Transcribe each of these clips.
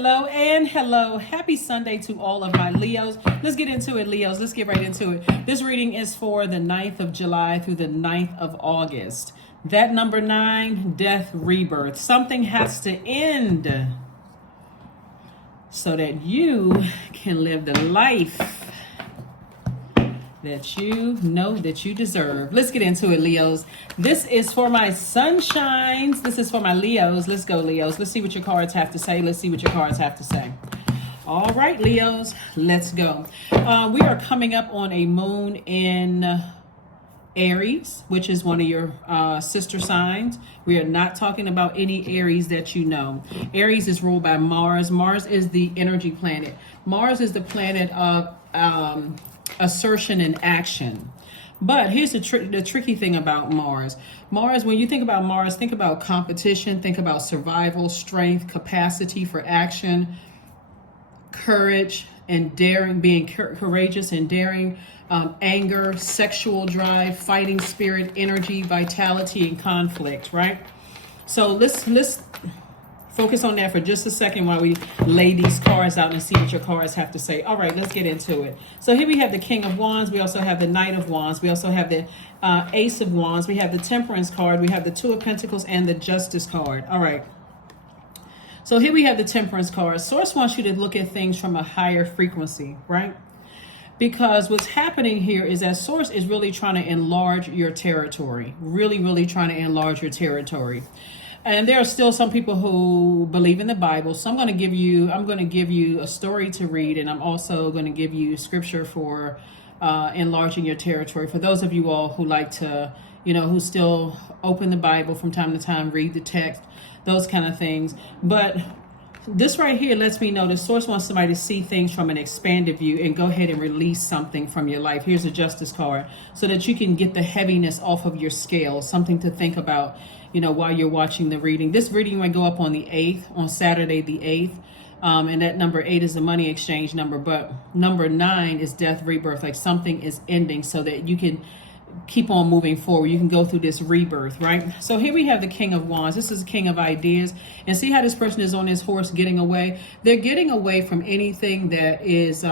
hello, and hello. Happy Sunday to all of my Leos. Let's get into it, Leos. Let's get right into it. This reading is for the 9th of July through the 9th of August. That number 9, death, rebirth. Something has to end so that you can live the life that you know that you deserve. Let's get into it, Leos. This is for my sunshines. This is for my Leos. Let's go, Leos. Let's see what your cards have to say. Let's see what your cards have to say. All right, Leos, let's go. We are coming up on a moon in Aries, which is one of your sister signs. We are not talking about any Aries that you know. Aries is ruled by Mars. Mars is the energy planet. Mars is the planet of assertion and action. But here's the tricky thing about Mars. Mars, when you think about Mars, think about competition, think about survival, strength, capacity for action, courage and daring, being courageous and daring, anger, sexual drive, fighting spirit, energy, vitality, and conflict, right? So let's focus on that for just a second while we lay these cards out and see what your cards have to say. All right, let's get into it. So here we have the King of Wands. We also have the Knight of Wands. We also have the Ace of Wands. We have the Temperance card. We have the Two of Pentacles and the Justice card. All right. So here we have the Temperance card. Source wants you to look at things from a higher frequency, right? Because what's happening here is that Source is really trying to enlarge your territory. Really trying to enlarge your territory. And there are still some people who believe in the Bible. So I'm going to give you a story to read, and I'm also going to give you scripture for enlarging your territory. For those of you all who like to, who still open the Bible from time to time, read the text, those kind of things. But this right here lets me know the Source wants somebody to see things from an expanded view and go ahead and release something from your life. Here's a Justice card so that you can get the heaviness off of your scale, something to think about, while you're watching the reading. This reading might go up on the 8th, on Saturday the 8th. And that number 8 is the money exchange number, but number 9 is death, rebirth, like something is ending so that you can keep on moving forward. You can go through this rebirth, right? So here we have the King of Wands. This is the King of Ideas. And see how this person is on his horse getting away? They're getting away from anything that is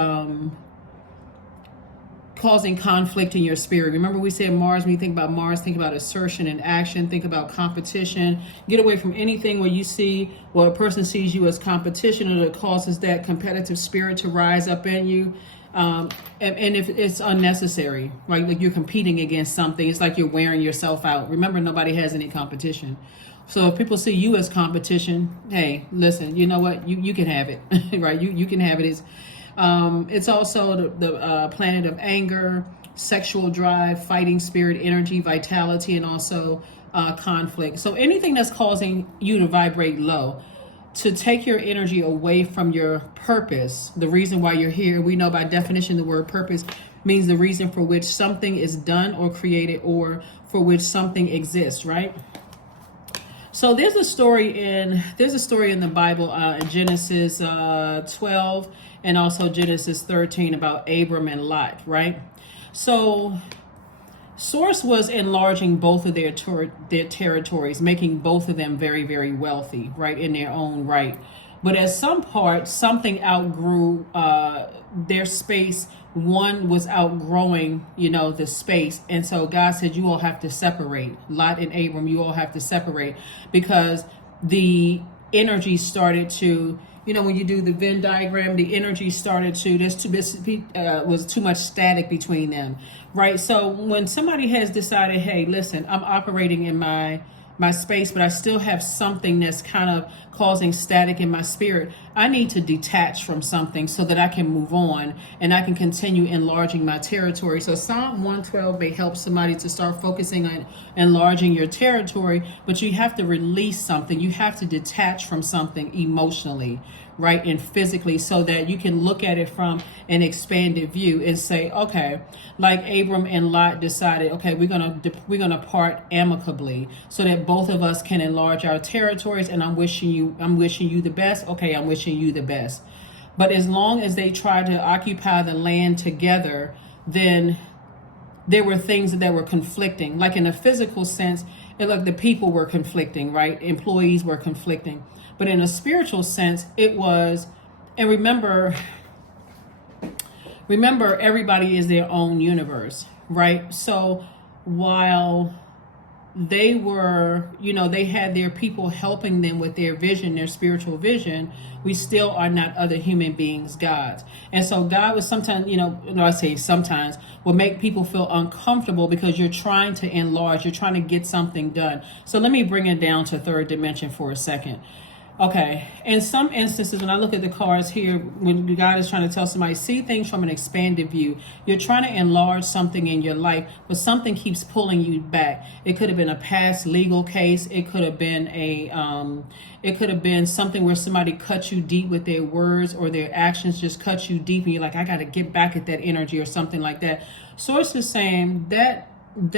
causing conflict in your spirit. Remember we said Mars, when you think about Mars, think about assertion and action, think about competition. Get away from anything where you see, a person sees you as competition, or that causes that competitive spirit to rise up in you. And if it's unnecessary, right? Like you're competing against something, it's like you're wearing yourself out. Remember, nobody has any competition. So if people see you as competition, hey, listen, you know what? You can have it, right? You can have it. It's also the planet of anger, sexual drive, fighting spirit, energy, vitality, and also conflict. So anything that's causing you to vibrate low, to take your energy away from your purpose, the reason why you're here. We know by definition the word purpose means the reason for which something is done or created, or for which something exists, right? So there's a story in the Bible, in Genesis 12 and also Genesis 13 about Abram and Lot, right? So Source was enlarging both of their territories, making both of them very, very wealthy, right, in their own right. But at some part, something outgrew their space. One was outgrowing, the space. And so God said, you all have to separate. Lot and Abram, you all have to separate, because the energy started to, when you do the Venn diagram, the energy started to, was too much static between them, right? So when somebody has decided, hey, listen, I'm operating in my space, but I still have something that's kind of causing static in my spirit, I need to detach from something so that I can move on and I can continue enlarging my territory. So Psalm 112 may help somebody to start focusing on enlarging your territory, but you have to release something. You have to detach from something emotionally, right, and physically, so that you can look at it from an expanded view and say, okay, like Abram and Lot decided, okay, we're gonna part amicably so that both of us can enlarge our territories, and I'm wishing you the best. Okay, I'm wishing you the best. But as long as they tried to occupy the land together, then there were things that were conflicting. Like in a physical sense, like the people were conflicting, right? Employees were conflicting. But in a spiritual sense, it was, and remember everybody is their own universe, right? So while they were, they had their people helping them with their vision, their spiritual vision, we still are not other human beings gods. And so God was sometimes, I say sometimes, will make people feel uncomfortable because you're trying to enlarge, you're trying to get something done. So let me bring it down to third dimension for a second. Okay, in some instances, when I look at the cards here, when God is trying to tell somebody, see things from an expanded view. You're trying to enlarge something in your life, but something keeps pulling you back. It could have been a past legal case. It could have been something where somebody cut you deep with their words, or their actions just cut you deep, and you're like, I got to get back at that energy, or something like that. Source is saying that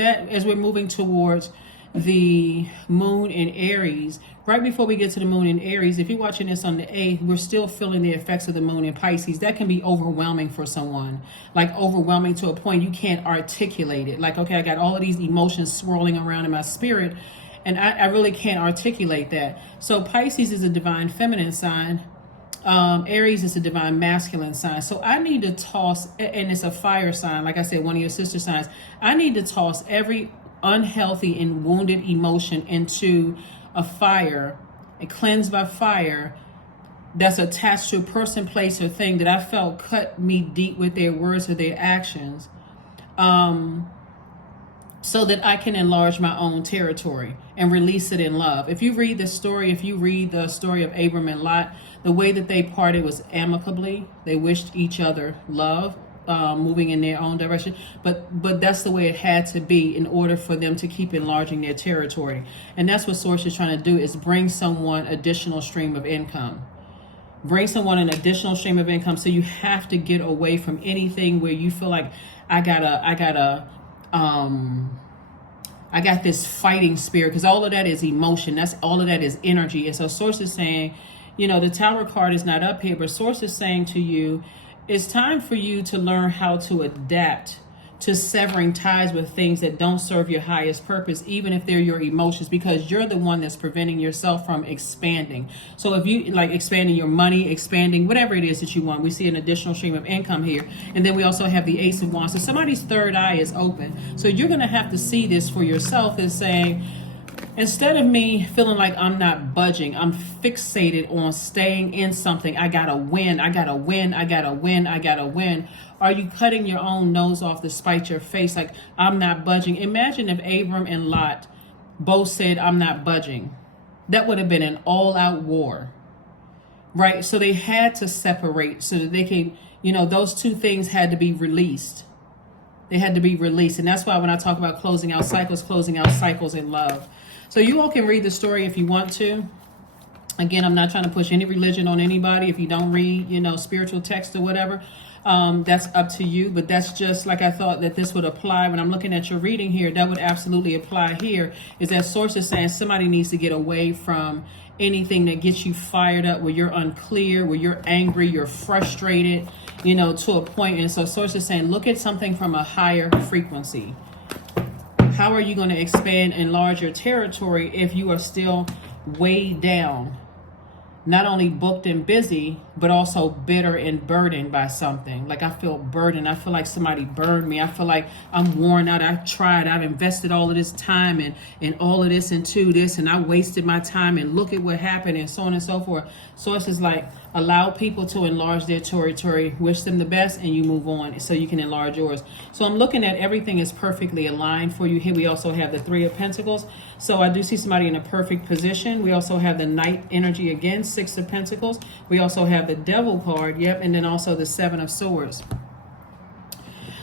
as we're moving towards the moon in Aries, right before we get to the moon in Aries, if you're watching this on the 8th, we're still feeling the effects of the moon in Pisces. That can be overwhelming for someone, like overwhelming to a point you can't articulate it. Like, okay, I got all of these emotions swirling around in my spirit, and I really can't articulate that. So Pisces is a divine feminine sign. Aries is a divine masculine sign. So I need to toss, and it's a fire sign, like I said, one of your sister signs. I need to toss every unhealthy and wounded emotion into a fire, a cleanse by fire, that's attached to a person, place, or thing that I felt cut me deep with their words or their actions, so that I can enlarge my own territory and release it in love. If you read the story of Abram and Lot, the way that they parted was amicably. They wished each other love, moving in their own direction, but that's the way it had to be in order for them to keep enlarging their territory. And that's what Source is trying to do, is bring someone additional stream of income. Bring someone an additional stream of income. So you have to get away from anything where you feel like I got this fighting spirit, because all of that is emotion. All of that is energy. And so Source is saying, the Tower card is not up here, but Source is saying to you, it's time for you to learn how to adapt to severing ties with things that don't serve your highest purpose, even if they're your emotions, because you're the one that's preventing yourself from expanding. So if you like expanding your money, expanding whatever it is that you want, we see an additional stream of income here. And then we also have the Ace of Wands. So somebody's third eye is open. So you're going to have to see this for yourself as saying, instead of me feeling like I'm not budging, I'm fixated on staying in something. I gotta win. Are you cutting your own nose off to spite your face? Like, I'm not budging. Imagine if Abram and Lot both said, I'm not budging. That would have been an all-out war, right? So they had to separate so that they can, those two things had to be released. They had to be released. And that's why when I talk about closing out cycles in love. So you all can read the story if you want to. Again, I'm not trying to push any religion on anybody. If you don't read, spiritual text or whatever, that's up to you. But that's just like I thought that this would apply when I'm looking at your reading here. That would absolutely apply here. Is that Source is saying somebody needs to get away from anything that gets you fired up, where you're unclear, where you're angry, you're frustrated, to a point. And so Source is saying, look at something from a higher frequency. How are you going to expand, enlarge your territory if you are still weighed down? Not only booked and busy, but also bitter and burdened by something. Like, I feel burdened. I feel like somebody burned me. I feel like I'm worn out. I've tried. I've invested all of this time and all of this into this, and I wasted my time, and look at what happened, and so on and so forth. Source is like, allow people to enlarge their territory, wish them the best, and you move on so you can enlarge yours. So I'm looking at everything is perfectly aligned for you. Here we also have the Three of Pentacles. So I do see somebody in a perfect position. We also have the Knight energy again, Six of Pentacles. We also have the Devil card, and then also the Seven of Swords.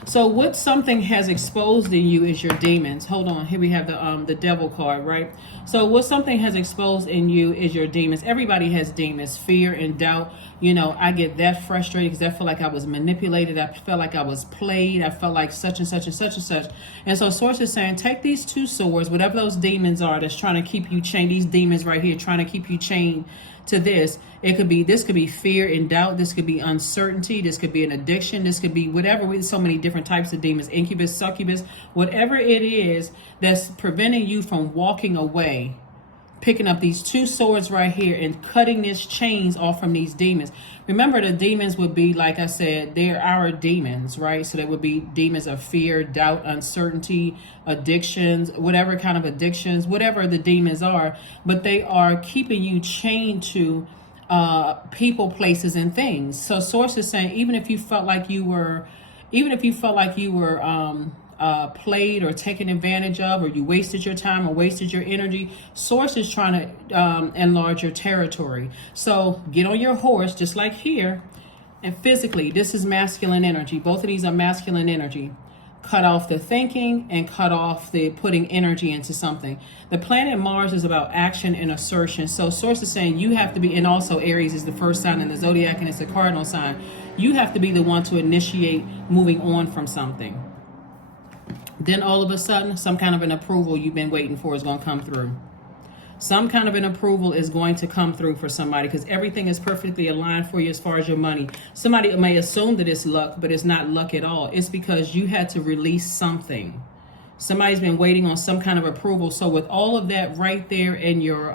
So what something has exposed in you is your demons. Hold on, here we have the Devil card, right? So what something has exposed in you is your demons. Everybody has demons, fear and doubt. I get that frustrated because I feel like I was manipulated. I felt like I was played. I felt like such and such and such and such. And so Source is saying, take these two swords, whatever those demons are that's trying to keep you chained, these demons right here trying to keep you chained to this. This could be fear and doubt. This could be uncertainty. This could be an addiction. This could be whatever. With so many different types of demons, incubus, succubus, whatever it is that's preventing you from walking away, picking up these two swords right here and cutting these chains off from these demons. Remember, the demons would be, like I said, they're our demons, right? So they would be demons of fear, doubt, uncertainty, addictions, whatever kind of addictions, whatever the demons are. But they are keeping you chained to people, places, and things. So Source is saying, even if you felt like you were played or taken advantage of, or you wasted your time or wasted your energy, Source is trying to enlarge your territory. So get on your horse, just like here, and physically, this is masculine energy. Both of these are masculine energy. Cut off the thinking and cut off the putting energy into something. The planet Mars is about action and assertion. So Source is saying you have to be, and also Aries is the first sign in the Zodiac and it's a cardinal sign. You have to be the one to initiate moving on from something. Then all of a sudden, some kind of an approval you've been waiting for is going to come through. Some kind of an approval is going to come through for somebody, because everything is perfectly aligned for you as far as your money. Somebody may assume that it's luck, but it's not luck at all. It's because you had to release something. Somebody's been waiting on some kind of approval. So with all of that right there in your,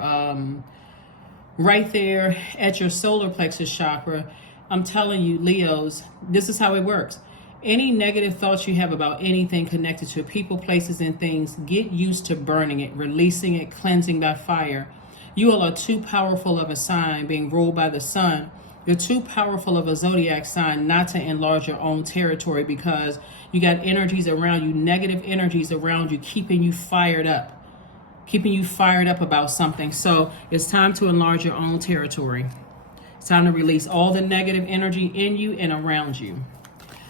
right there at your solar plexus chakra, I'm telling you, Leos, this is how it works. Any negative thoughts you have about anything connected to people, places, and things, get used to burning it, releasing it, cleansing by fire. You all are too powerful of a sign, being ruled by the sun. You're too powerful of a zodiac sign not to enlarge your own territory, because you got energies around you, negative energies around you, keeping you fired up about something. So it's time to enlarge your own territory. It's time to release all the negative energy in you and around you.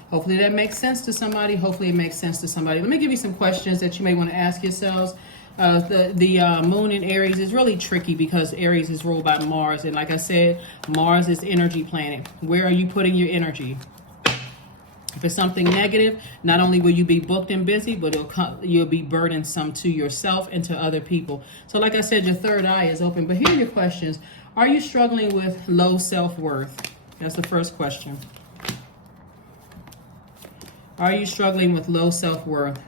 Hopefully that makes sense to somebody. Hopefully it makes sense to somebody. Let me give you some questions that you may want to ask yourselves. The moon in Aries is really tricky, because Aries is ruled by Mars. And like I said, Mars is energy planet. Where are you putting your energy? If it's something negative, not only will you be booked and busy, but you'll be burdensome to yourself and to other people. So like I said, your third eye is open. But here are your questions. Are you struggling with low self-worth? That's the first question. Are you struggling with low self-worth?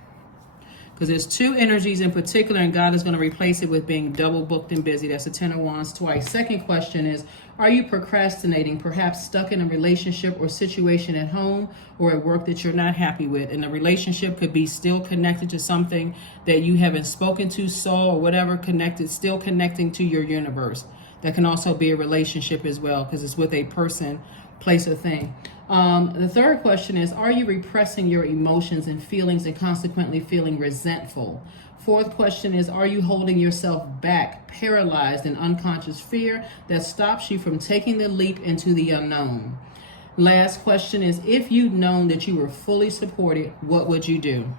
Because there's two energies in particular, and God is going to replace it with being double booked and busy. That's the Ten of Wands twice. Second question is, are you procrastinating, perhaps stuck in a relationship or situation at home or at work that you're not happy with? And the relationship could be still connected to something that you haven't spoken to, saw, or whatever, still connecting to your universe. That can also be a relationship as well, because it's with a person, place, or thing. The third question is, are you repressing your emotions and feelings and consequently feeling resentful? Fourth question is, are you holding yourself back, paralyzed in unconscious fear that stops you from taking the leap into the unknown? Last question is, if you'd known that you were fully supported, what would you do?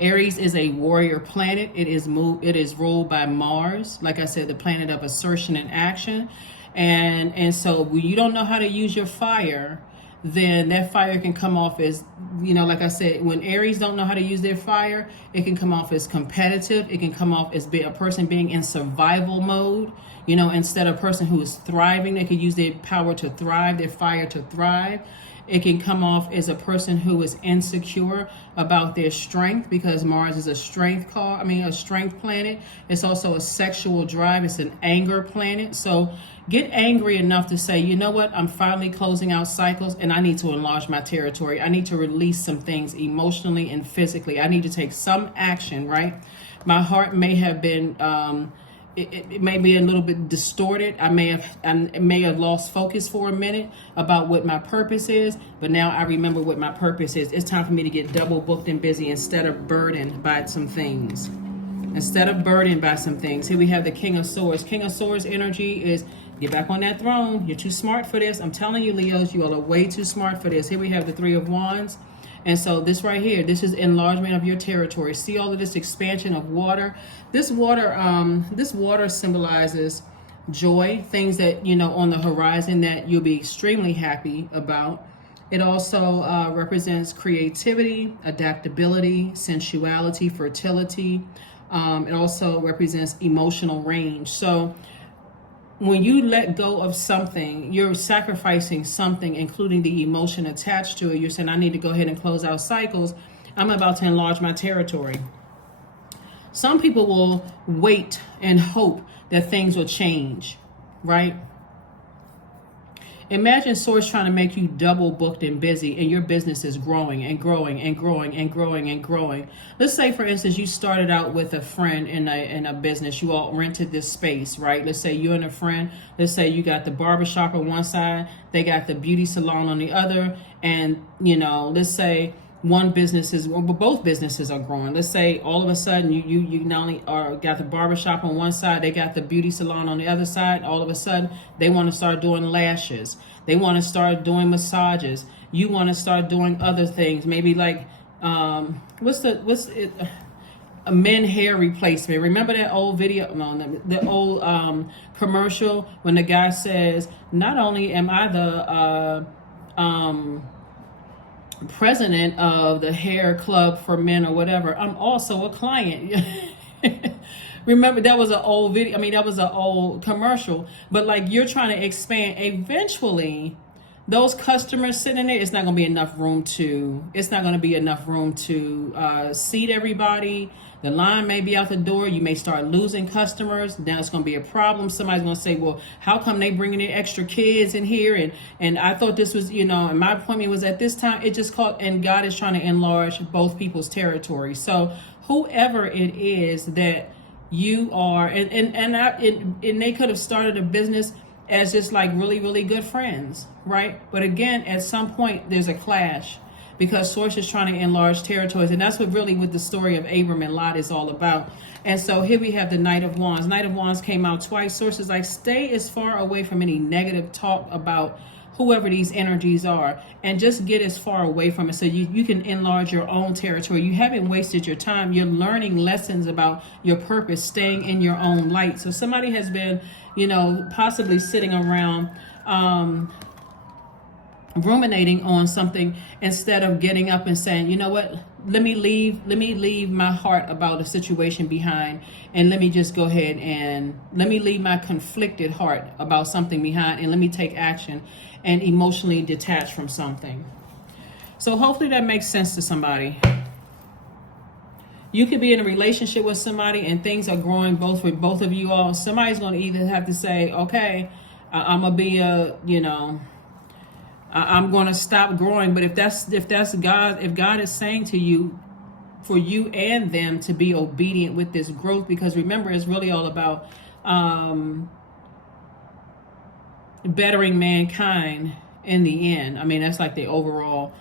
Aries is a warrior planet. It is ruled by Mars, like I said, the planet of assertion and action. And so when you don't know how to use your fire, then that fire can come off as, like I said, when Aries don't know how to use their fire, it can come off as competitive. It can come off as a person being in survival mode, instead of a person who is thriving. They could use their power to thrive, their fire to thrive. It can come off as a person who is insecure about their strength, because Mars is a strength planet. It's also a sexual drive. It's an anger planet. So get angry enough to say, you know what, I'm finally closing out cycles and I need to enlarge my territory. I need to release some things emotionally and physically. I need to take some action, right? My heart may have been it may be a little bit distorted. I may have lost focus for a minute about what my purpose is, but now I remember what my purpose is. It's time for me to get double booked and busy instead of burdened by some things. Here we have the King of Swords. King of Swords energy is, get back on that throne. You're too smart for this. I'm telling you, Leos, you all are way too smart for this. Here we have the Three of Wands. And so this right here, this is enlargement of your territory. See all of this expansion of water. This water symbolizes joy, things that, on the horizon that you'll be extremely happy about. It also represents creativity, adaptability, sensuality, fertility. It also represents emotional range. So when you let go of something, you're sacrificing something, including the emotion attached to it. You're saying, I need to go ahead and close out cycles. I'm about to enlarge my territory. Some people will wait and hope that things will change, right? Imagine Source trying to make you double booked and busy, and your business is growing and growing and growing and growing and growing. Let's say, for instance, you started out with a friend in a business. You all rented this space, right? Let's say you and a friend. Let's say you got the barbershop on one side, they got the beauty salon on the other, and let's say one business is, well, both businesses are growing. Let's say all of a sudden you not only got the barbershop on one side, they got the beauty salon on the other side. All of a sudden they want to start doing lashes. They want to start doing massages. You want to start doing other things. Maybe like a men hair replacement. Remember that old video? No, the old commercial when the guy says, "Not only am I the president of the hair club for men or whatever, I'm also a client." Remember, that was an old video. I mean, that was an old commercial. But like, you're trying to expand. Eventually, those customers sitting there, it's not going to be enough room to. It's not going to be enough room to seat everybody. The line may be out the door. You may start losing customers. Now it's going to be a problem. Somebody's going to say, well, how come they bringing in extra kids in here? And I thought this was, and my appointment was at this time. It just called, and God is trying to enlarge both people's territory. So whoever it is that you are, and they could have started a business as just like really, really good friends, right? But again, at some point, there's a clash, because Source is trying to enlarge territories. And that's what the story of Abram and Lot is all about. And so here we have the Knight of Wands. Knight of Wands came out twice. Source is like, stay as far away from any negative talk about whoever these energies are, and just get as far away from it so you can enlarge your own territory. You haven't wasted your time. You're learning lessons about your purpose, staying in your own light. So somebody has been, possibly sitting around ruminating on something instead of getting up and saying, you know what, let me leave my heart about a situation behind, and let me just go ahead and let me leave my conflicted heart about something behind, and let me take action and emotionally detach from something. So hopefully that makes sense to somebody. You could be in a relationship with somebody and things are growing with both of you all. Somebody's going to either have to say, okay, I'm going to be I'm going to stop growing. But if that's God, if God is saying to you, for you and them to be obedient with this growth, because remember, it's really all about bettering mankind in the end. I mean, that's like the overall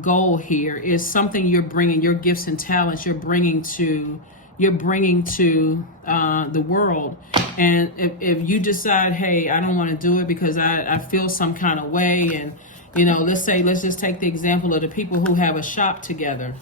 goal here, is something you're bringing, your gifts and talents you're bringing to the world. And if you decide, hey, I don't want to do it because I feel some kind of way, and let's just take the example of the people who have a shop together.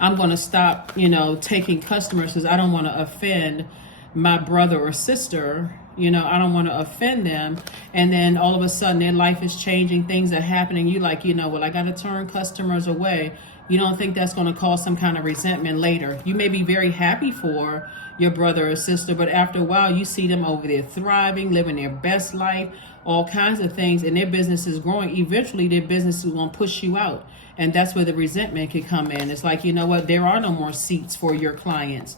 I'm going to stop taking customers because I don't want to offend my brother or sister. I don't want to offend them. And then all of a sudden their life is changing, things are happening. You like, well, I got to turn customers away. You don't think that's going to cause some kind of resentment later. You may be very happy for your brother or sister, but after a while you see them over there thriving, living their best life, all kinds of things, and their business is growing. Eventually their business is going to push you out. And that's where the resentment can come in. It's like, what, there are no more seats for your clients.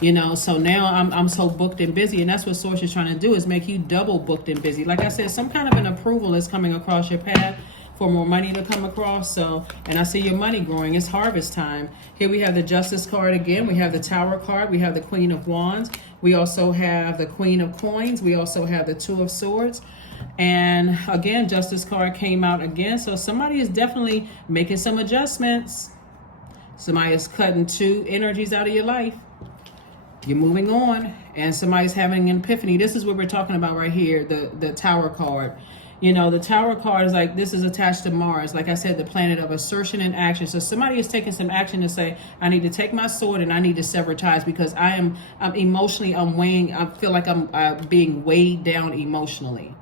So now I'm so booked and busy, and that's what Source is trying to do, is make you double booked and busy. Like I said, some kind of an approval is coming across your path for more money to come across. So, and I see your money growing. It's harvest time. Here we have the Justice card again. We have the Tower card. We have the Queen of Wands. We also have the Queen of Coins. We also have the Two of Swords. And again, Justice card came out again. So somebody is definitely making some adjustments. Somebody is cutting two energies out of your life. You're moving on, and somebody's having an epiphany. This is what we're talking about right here, the Tower card. The Tower card is like, this is attached to Mars. Like I said, the planet of assertion and action. So somebody is taking some action to say, I need to take my sword and I need to sever ties, because I'm emotionally, I feel like I'm being weighed down emotionally.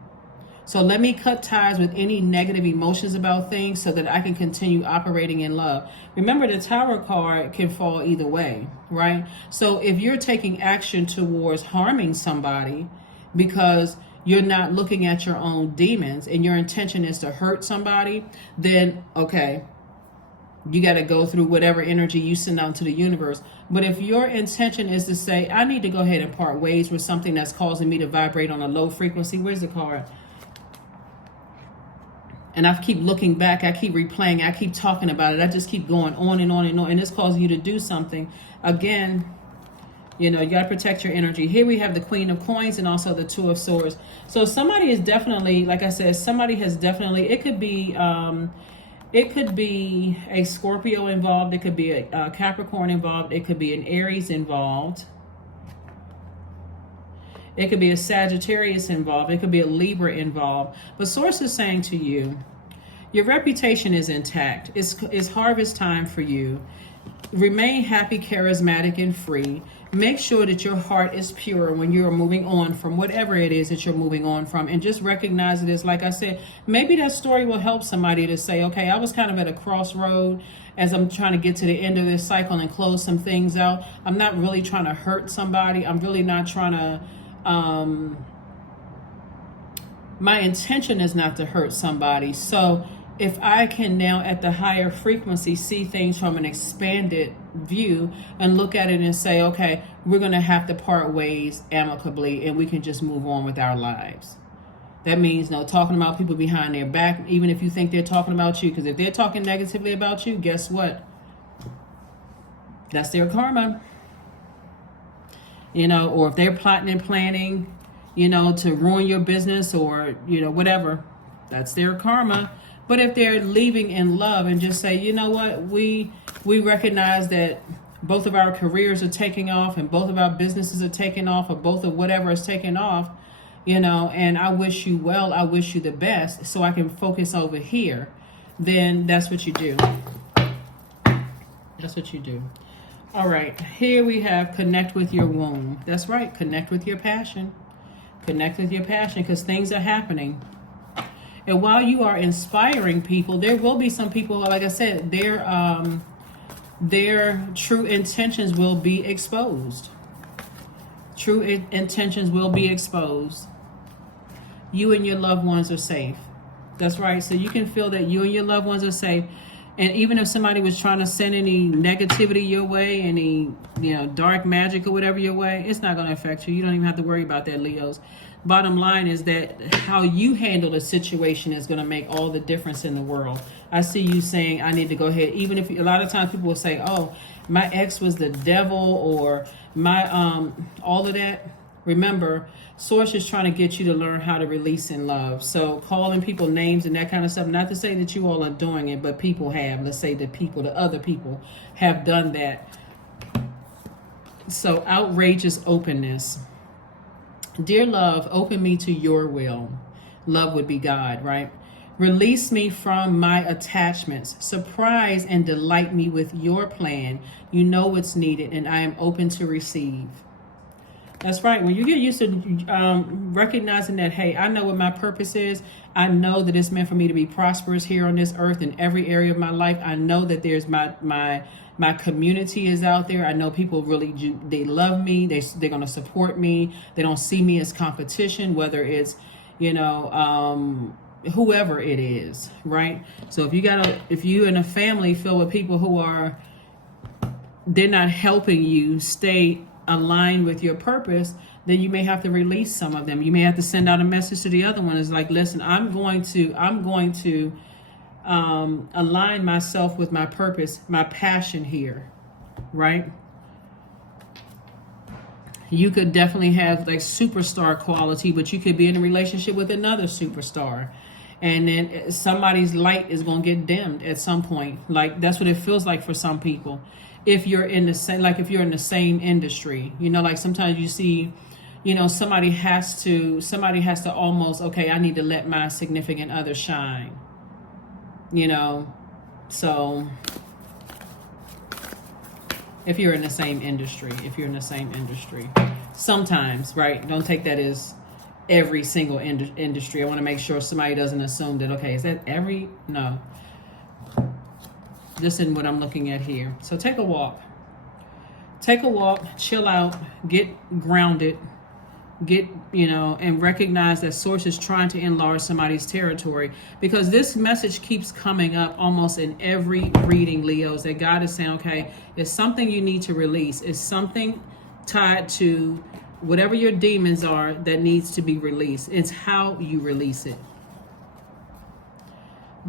So let me cut ties with any negative emotions about things so that I can continue operating in love. Remember, the Tower card can fall either way, right? So if you're taking action towards harming somebody, because you're not looking at your own demons and your intention is to hurt somebody, then okay, you got to go through whatever energy you send out to the universe. But if your intention is to say, I need to go ahead and part ways with something that's causing me to vibrate on a low frequency, where's the card? And I keep looking back, I keep replaying, I keep talking about it, I just keep going on and on and on, and it's causing you to do something. Again, you know, you got to protect your energy. Here we have the Queen of Coins and also the Two of Swords. So somebody is definitely, like I said, somebody has definitely, it could be a Scorpio involved, it could be a Capricorn involved, it could be an Aries involved. It could be a Sagittarius involved. It could be a Libra involved. But Source is saying to you, your reputation is intact. It's harvest time for you. Remain happy, charismatic, and free. Make sure that your heart is pure when you're moving on from whatever it is that you're moving on from. And just recognize it as, like I said, maybe that story will help somebody to say, okay, I was kind of at a crossroad as I'm trying to get to the end of this cycle and close some things out. I'm not really trying to hurt somebody. I'm really not trying to... my intention is not to hurt somebody. So if I can now at the higher frequency see things from an expanded view and look at it and say, okay, we're going to have to part ways amicably and we can just move on with our lives. That means no talking about people behind their back, even if you think they're talking about you, because if they're talking negatively about you, guess what? That's their karma. You know, or if they're plotting and planning, you know, to ruin your business or, you know, whatever, that's their karma. But if they're leaving in love and just say, you know what, we recognize that both of our careers are taking off and both of our businesses are taking off or both of whatever is taking off, you know, and I wish you well, I wish you the best so I can focus over here, then that's what you do. That's what you do. All right, here we have connect with your womb. That's right, connect with your passion. Connect with your passion because things are happening. And while you are inspiring people, there will be some people, like I said, their true intentions will be exposed. True intentions will be exposed. You and your loved ones are safe. That's right. So you can feel that you and your loved ones are safe. And even if somebody was trying to send any negativity your way, any, you know, dark magic or whatever your way, it's not going to affect you. You don't even have to worry about that, Leos. Bottom line is that how you handle the situation is going to make all the difference in the world. I see you saying, I need to go ahead. Even if a lot of times people will say, oh, my ex was the devil or my, all of that. Remember, Source is trying to get you to learn how to release in love. So calling people names and that kind of stuff, not to say that you all are doing it, but people have. Let's say the other people have done that. So outrageous openness. Dear love, open me to your will. Love would be God, right? Release me from my attachments. Surprise and delight me with your plan. You know what's needed and I am open to receive. That's right. When you get used to recognizing that, hey, I know what my purpose is. I know that it's meant for me to be prosperous here on this earth in every area of my life. I know that there's my community is out there. I know people really do, they love me. They're going to support me. They don't see me as competition, whether it's, you know, whoever it is, right? So if you in a family filled with people who are, they're not helping you stay aligned with your purpose, then you may have to release some of them. You may have to send out a message to the other one. It's like, listen, I'm going to align myself with my purpose, my passion here, right? You could definitely have like superstar quality, but you could be in a relationship with another superstar. And then somebody's light is going to get dimmed at some point. Like that's what it feels like for some people. If you're in the same, like if you're in the same industry, you know, like sometimes you see, you know, somebody has to almost, okay, I need to let my significant other shine, you know. So if you're in the same industry, sometimes, right? Don't take that as every single industry. I want to make sure somebody doesn't assume that, okay, is that every, no. This is what I'm looking at here. So take a walk, chill out, get grounded, Get, and recognize that source is trying to enlarge somebody's territory, because this message keeps coming up almost in every reading, Leos, that God is saying, okay, it's something you need to release. It's something tied to whatever your demons are that needs to be released. It's how you release it.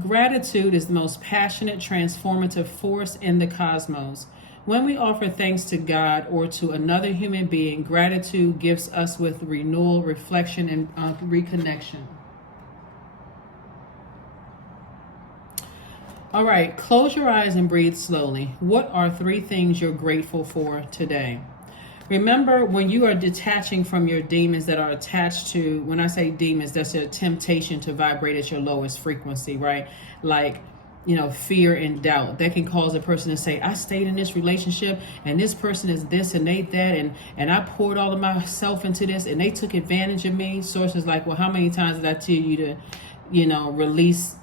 Gratitude is the most passionate, transformative force in the cosmos. When we offer thanks to God or to another human being, gratitude gives us with renewal, reflection, and reconnection. All right, close your eyes and breathe slowly. What are 3 things you're grateful for today? Remember, when you are detaching from your demons that are attached to, when I say demons, that's a temptation to vibrate at your lowest frequency, right? Like, fear and doubt. That can cause a person to say, I stayed in this relationship and this person is this and they that, and I poured all of myself into this and they took advantage of me. Sources like, well, how many times did I tell you to, release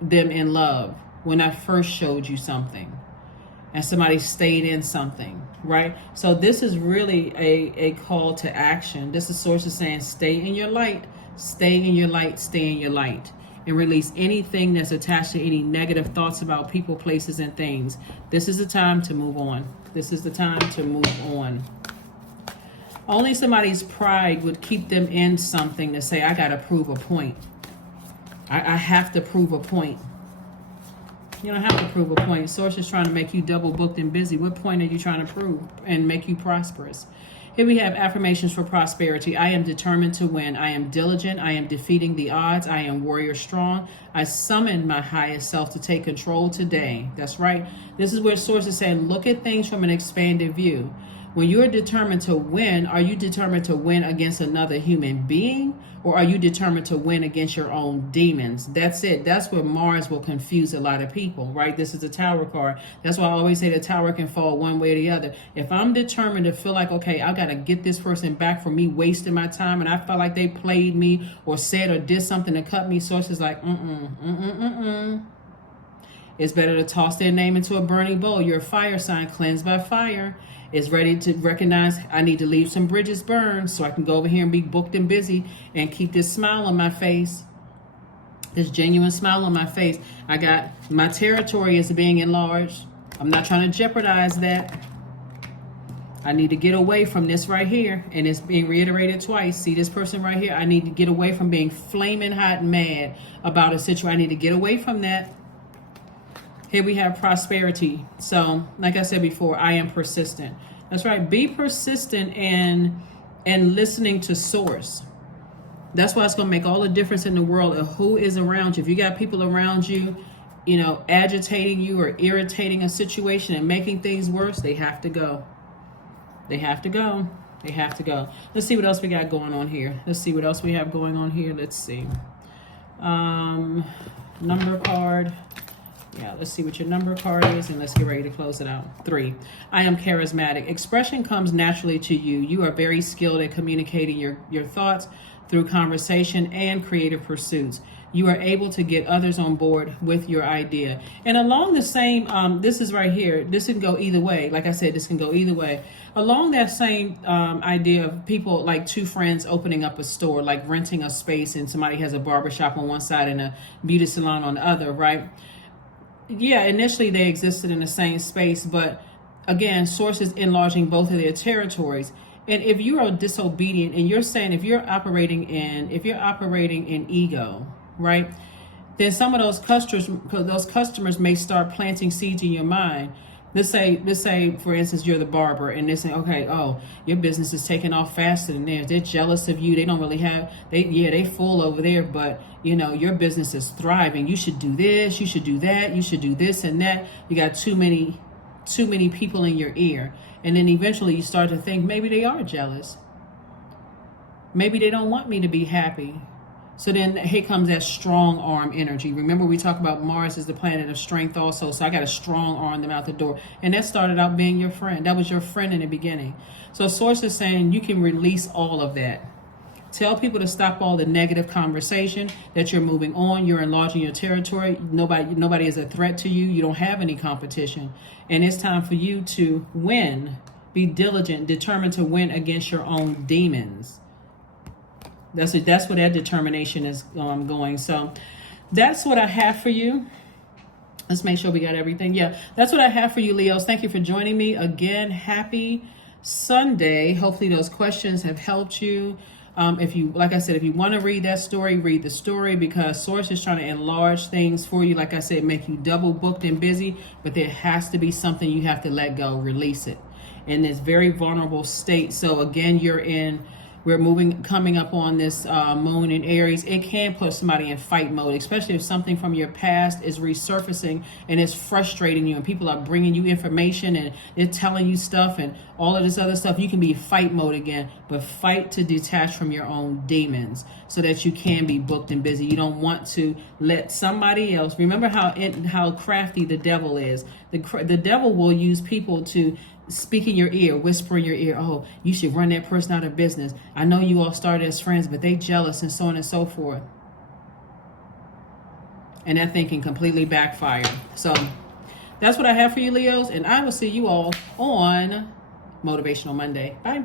them in love when I first showed you something and somebody stayed in something, right? So this is really a call to action. This is sources saying, stay in your light, stay in your light, stay in your light. And release anything that's attached to any negative thoughts about people, places, and things. This is the time to move on. This is the time to move on. Only somebody's pride would keep them in something to say, I got to prove a point. I have to prove a point. You don't have to prove a point. Source is trying to make you double booked and busy. What point are you trying to prove and make you prosperous? Here we have affirmations for prosperity. I am determined to win. I am diligent. I am defeating the odds. I am warrior strong. I summon my highest self to take control today. That's right. This is where Source is saying, look at things from an expanded view. When you're determined to win, are you determined to win against another human being, or are you determined to win against your own demons? That's it. That's where Mars will confuse a lot of people, right? This is a Tower card. That's why I always say the Tower can fall one way or the other. If I'm determined to feel like, okay, I got to get this person back for me wasting my time, and I felt like they played me or said or did something to cut me, Sources like, It's better to toss their name into a burning bowl. You're a fire sign, cleansed by fire. Is ready to recognize I need to leave some bridges burned so I can go over here and be booked and busy and keep this smile on my face, this genuine smile on my face. I got my territory is being enlarged. I'm not trying to jeopardize that. I need to get away from this right here, and it's being reiterated twice. See this person right here? I need to get away from being flaming hot and mad about a situation. I need to get away from that. Here we have prosperity. So, like I said before, I am persistent. That's right. Be persistent and listening to source. That's why it's going to make all the difference in the world of who is around you. If you got people around you, agitating you or irritating a situation and making things worse, they have to go. They have to go. They have to go. Let's see what else we got going on here. Let's see what else we have going on here. Let's see. Number card. Yeah, let's see what your number card is, and let's get ready to close it out. 3, I am charismatic. Expression comes naturally to you. You are very skilled at communicating your thoughts through conversation and creative pursuits. You are able to get others on board with your idea. And along the same, this is right here. This can go either way. Like I said, this can go either way. Along that same idea of people, like 2 friends opening up a store, like renting a space, and somebody has a barbershop on one side and a beauty salon on the other, right? Yeah, initially they existed in the same space, but again, source is enlarging both of their territories. And if you are disobedient, and you're saying if you're operating in ego, right, then some of those customers may start planting seeds in your mind. Let's say, for instance, you're the barber, and they're saying, okay, oh, your business is taking off faster than theirs. They're jealous of you. They don't really have, they full over there, but your business is thriving. You should do this. You should do that. You should do this and that. You got too many people in your ear. And then eventually you start to think maybe they are jealous. Maybe they don't want me to be happy. So then here comes that strong arm energy. Remember, we talk about Mars is the planet of strength also. So I got to strong arm them out the door. And that started out being your friend. That was your friend in the beginning. So Source is saying you can release all of that. Tell people to stop all the negative conversation, that you're moving on. You're enlarging your territory. Nobody is a threat to you. You don't have any competition. And it's time for you to win. Be diligent, determined to win against your own demons. That's where that determination is going. So that's what I have for you. Let's make sure we got everything. Yeah, that's what I have for you, Leos. Thank you for joining me again. Happy Sunday. Hopefully those questions have helped you. If you, like I said, if you want to read that story, read the story, because Source is trying to enlarge things for you. Like I said, make you double booked and busy, but there has to be something you have to let go, release it in this very vulnerable state. So again, we're coming up on this moon in Aries. It can put somebody in fight mode, especially if something from your past is resurfacing and it's frustrating you, and people are bringing you information and they're telling you stuff and all of this other stuff. You can be fight mode again, but fight to detach from your own demons so that you can be booked and busy. You don't want to let somebody else. Remember how crafty the devil is. The devil will use people to speak in your ear, whisper in your ear, oh, you should run that person out of business. I know you all started as friends, but they jealous, and so on and so forth. And that thing can completely backfire. So that's what I have for you, Leos, and I will see you all on Motivational Monday. Bye.